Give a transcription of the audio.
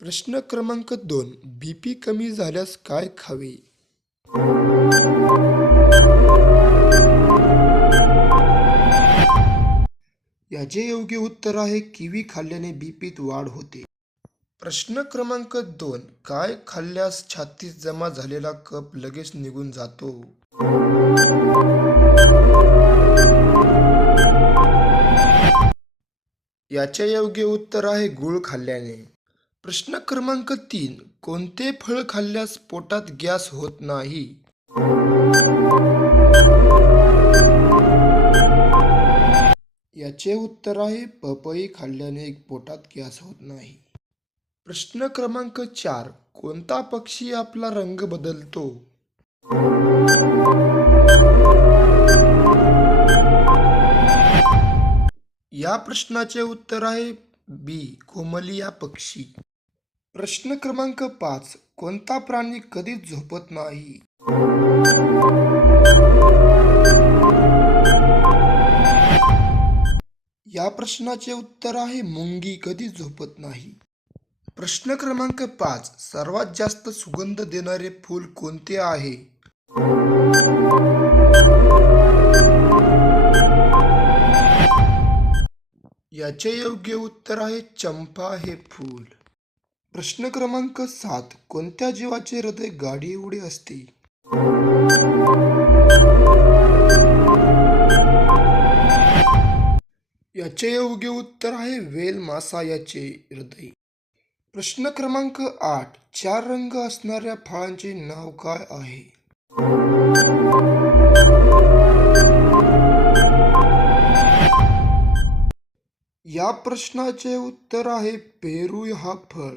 प्रश्न क्रमांक 2. बीपी कमी झाल्यास काय खावे? याचे योग्य उत्तर आहे किवी खाल्ल्याने बीपीत वाढ होते. प्रश्न क्रमांक 2. काय खाल्ल्यास छातीत जमा झालेला कफ लगेच निघून जातो? याचे योग्य उत्तर आहे गूळ खाल्ल्याने. प्रश्न क्रमांक 3. कोणते फळ खाल्ल्यास पोटात गॅस होत नाही? याचे उत्तर आहे पपई खाल्ल्याने पोटात गॅस होत नाही. प्रश्न क्रमांक 4. कोणता पक्षी आपला रंग बदलतो? या प्रश्नाचे उत्तर आहे बी. कोमलिया पक्षी. प्रश्न क्रमांक 5. कोणता प्राणी कधीच झोपत नाही? या प्रश्नाचे उत्तर आहे मुंगी कधीच झोपत नाही. प्रश्न क्रमांक 5. सर्वात जास्त सुगंध देणारे फूल कोणते आहे? याचे योग्य उत्तर आहे चंपा हे फूल. प्रश्न क्रमांक 7. कोणत्या जीवाचे हृदय गाडी एवढे असते? याचे योग्य उत्तर आहे व्हेल मासा याचे हृदय. प्रश्न क्रमांक 8. 4 रंग असणाऱ्या फळांचे नाव काय आहे? या प्रश्नाचे उत्तर आहे पेरू हा फळ.